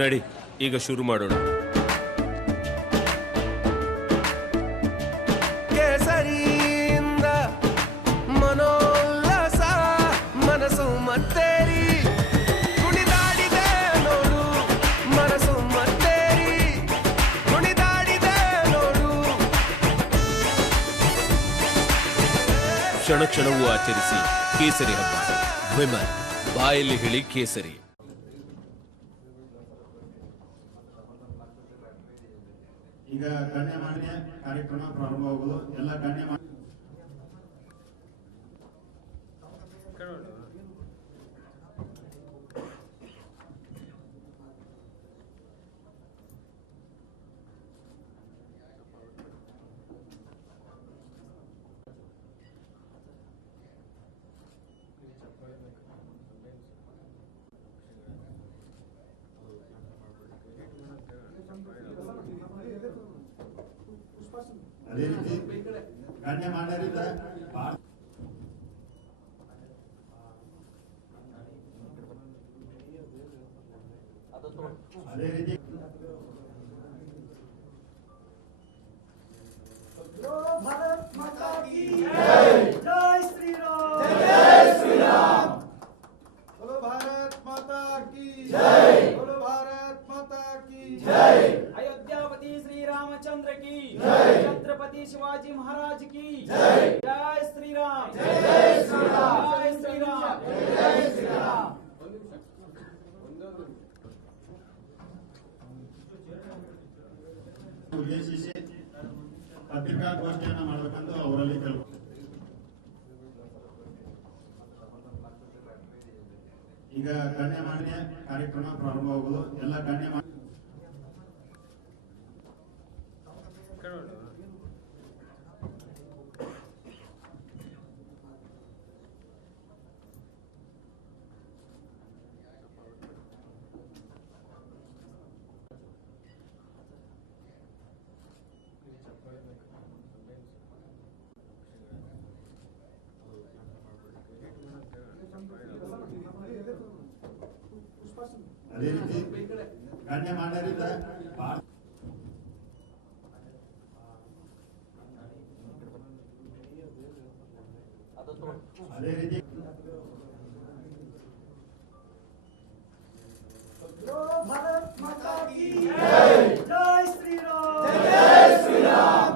ನಡಿ, ಈಗ ಶುರು ಮಾಡೋಣ. ಕೇಸರಿಯಿಂದ ಮನೋಲ್ಲಾಸ ಮನಸ್ಸು ಮತ್ತೇರಿ ಕುಣಿದಾಡಿದೆ ನೋಡು, ಮನಸ್ಸು ಮತ್ತೇರಿ ಕುಣಿದಾಡಿದೆ ನೋಡು. ಕ್ಷಣ ಕ್ಷಣವೂ ಆಚರಿಸಿ ಕೇಸರಿ ಹಬ್ಬ. ವಿಮಲ್, ಬಾಯಲ್ಲಿ ಹೇಳಿ ಕೇಸರಿ. ಈಗ ಗಣ್ಯಮಾನ್ಯ ಕಾರ್ಯಕ್ರಮ ಪ್ರಾರಂಭವಾಗುವುದು. ಎಲ್ಲ ಗಣ್ಯಮಾನ್ಯ ಅದೇ ರೀತಿ ಗಣ್ಯಮಾನ್ಯರಿಂದ ಅದೇ ರೀತಿ भारत माता की जय श्री राम, जय श्री राम। बोलो भारत माता की जय, बोलो भारत माता की जय। अयोध्यापति श्री रामचंद्र की जय, छत्रपति शिवाजी महाराज की जय, जय श्री राम, जय श्री राम, जय श्री राम, जय श्री राम। ಉದ್ದೇಶಿಸಿ ಪತ್ರಿಕಾಗೋಷ್ಠಿಯನ್ನು ಮಾಡಬೇಕೆಂದು ಅವರಲ್ಲಿ ಕೇಳ. ಈಗ ಗಣ್ಯಮಾನ್ಯ ಕಾರ್ಯಕ್ರಮ ಪ್ರಾರಂಭವಾಗುವುದು. ಎಲ್ಲ ಗಣ್ಯಮಾನ್ಯ ಅದೇ ರೀತಿ ಗಣ್ಯಮಾನ್ಯರಿಂದ ಅದೇ ರೀತಿ भारत माता की जय, जय श्री राम, जय श्री राम।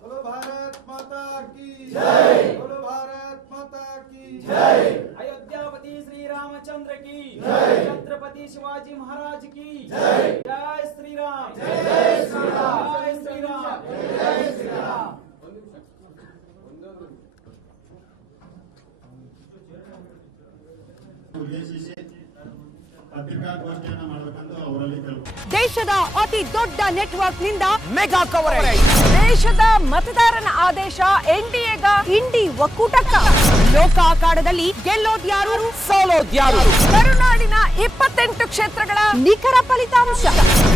बोलो भारत माता की जय, बोलो भारत माता की जय। अयोध्यापति श्री रामचंद्र की जय, छत्रपति शिवाजी महाराज की जय, जय श्री राम, जय श्री राम, जय श्री राम, जय श्री राम। ಉದ್ದೇಶಿಸಿ ಪತ್ರಿಕಾಗೋಷ್ಠಿಯನ್ನು ಮಾಡಬೇಕೆಂದು ಅವರಲ್ಲಿ ಕೇಳ. ದೇಶದ ಅತಿ ದೊಡ್ಡ ನೆಟ್ವರ್ಕ್ ನಿಂದ ಮೆಗಾ ಕವರೇಜ್. ದೇಶದ ಮತದಾರನ ಆದೇಶ ಎನ್ಡಿಎಗ ಇಂಡಿ ಒಕ್ಕೂಟಕ್ಕ. ಲೋಕ ಅಖಾಡದಲ್ಲಿ ಗೆಲ್ಲೋದ್ಯಾರು ಸೋಲೋದ್ಯಾರು. ಕರುನಾಡಿನ 28 ಕ್ಷೇತ್ರಗಳ ನಿಖರ ಫಲಿತಾಂಶ.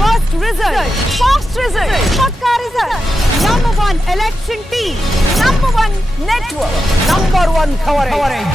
ಫಸ್ಟ್ ರಿಸಲ್ಟ್, ಫಾಸ್ಟ್ ರಿಸಲ್ಟ್, ಪಕ್ಕಾ result. Number 1 election team, number 1 network, number 1 coverage.